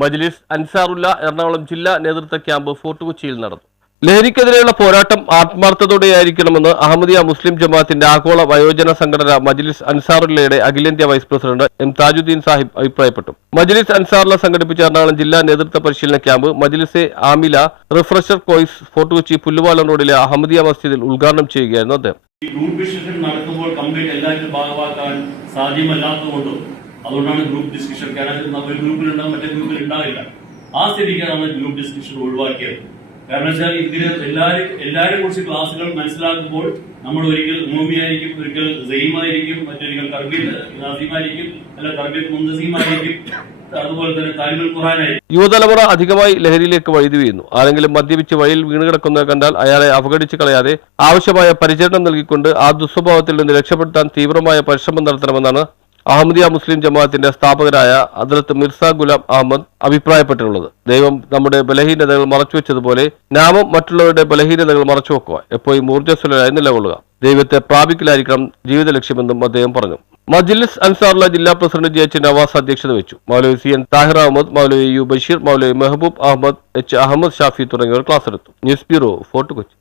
മജ്ലിസ് അൻസാറുല്ല എറണാകുളം ജില്ലാ നേതൃത്വ ക്യാമ്പ് ഫോർട്ട് കൊച്ചിയിൽ നടന്നു. ലഹരിക്കെതിരെയുള്ള പോരാട്ടം ആത്മാർത്ഥതയോടെയായിരിക്കണമെന്ന് അഹമ്മദിയ മുസ്ലിം ജമാഅത്തിന്റെ ആഗോള വയോജന സംഘടന മജ്ലിസ് അൻസാറുല്ലയുടെ അഖിലേന്ത്യാ vice president M Tajuddin Sahib അഭിപ്രായപ്പെട്ടു. മജ്ലിസ് അൻസാറുല്ല സംഘടിപ്പിച്ച എറണാകുളം ജില്ലാ നേതൃത്വ പരിശീലന camp Majlise Amila refresher course Fort Kochi Pullupalam റോഡിലെ അഹമ്മദിയ മസ്ജിദിൽ ഉദ്ഘാടനം ചെയ്യുകയായിരുന്നു അദ്ദേഹം. ഗ്രൂപ്പ് ഡിസ്കഷൻ നടത്തുമ്പോൾ കംപ്ലീറ്റ് എല്ലാവരും ഭാഗമാക്കാൻ സാധ്യമല്ലാത്തതുകൊണ്ടും അതുകൊണ്ടാണ് ഗ്രൂപ്പ് ഡിസ്കഷൻ. കാരണം ഒരു ഗ്രൂപ്പിലുണ്ടാവും, മറ്റേ ഗ്രൂപ്പിൽ ഉണ്ടാവില്ല. ആ സ്ഥിതിക്കാണ് ഗ്രൂപ്പ് ഡിസ്കഷൻ ഒഴിവാക്കിയത്. കാരണം വെച്ചാൽ ഇതിന് എല്ലാവരെയും കുറിച്ച് ക്ലാസ്സുകൾ മനസ്സിലാക്കുമ്പോൾ നമ്മൾ ഒരിക്കൽ ഉമൂമിയായിരിക്കും, ഒരിക്കൽ സൈമായിരിക്കും, മറ്റൊരിക്കൽ തർബീത്ത് നാസിമായിരിക്കും, അല്ല തർബീത്ത് മുന്തസീമായിരിക്കും, അതുപോലെ തന്നെ താലിബുൽ ഖുർആനായിരിക്കും. യുവതലമുറ അധികമായി ലഹരിയിലേക്ക് വഴുതിവീഴുന്നു. ആരെങ്കിലും മദ്യപിച്ച് വഴിയിൽ വീണുകിടക്കുന്നത് കണ്ടാൽ അയാളെ അവഗണിച്ച് കളയാതെ ആവശ്യമായ പരിചരണം നൽകിക്കൊണ്ട് ആ ദുസ്വഭാവത്തിൽ നിന്ന് രക്ഷപ്പെടുത്താൻ തീവ്രമായ പരിശ്രമം നടത്തണമെന്നാണ് അഹമ്മദിയ മുസ്ലിം ജമാഅത്തിന്റെ സ്ഥാപകരായ ഹദ്റത്ത് മിർസ ഗുലാം അഹമ്മദ് അഭിപ്രായപ്പെട്ടിട്ടുള്ളത്. ദൈവം നമ്മുടെ ബലഹീനതകൾ മറച്ചുവെച്ചതുപോലെ നാമും മറ്റുള്ളവരുടെ ബലഹീനതകൾ മറച്ചുവെക്കുക, എപ്പോഴും ഊർജ്ജസ്വലരായി നിലകൊള്ളുക, ദൈവത്തെ പ്രാപിക്കലായിരിക്കണം ജീവിത ലക്ഷ്യമെന്നും അദ്ദേഹം പറഞ്ഞു. മജ്ലിസ് അൻസാറുല്ല ജില്ലാ പ്രസിഡന്റ് ജെ എച്ച് നവാസ് അധ്യക്ഷത വെച്ചു. മൗലവി സി എൻ താഹിർ അഹമ്മദ്, മൗലവി യു ബഷീർ, മൗലവി മെഹബൂബ് അഹമ്മദ്, എച്ച് അഹമ്മദ് ഷാഫി തുടങ്ങിയവർ ക്ലാസ് എടുത്തു. News bureau, fort Kochi.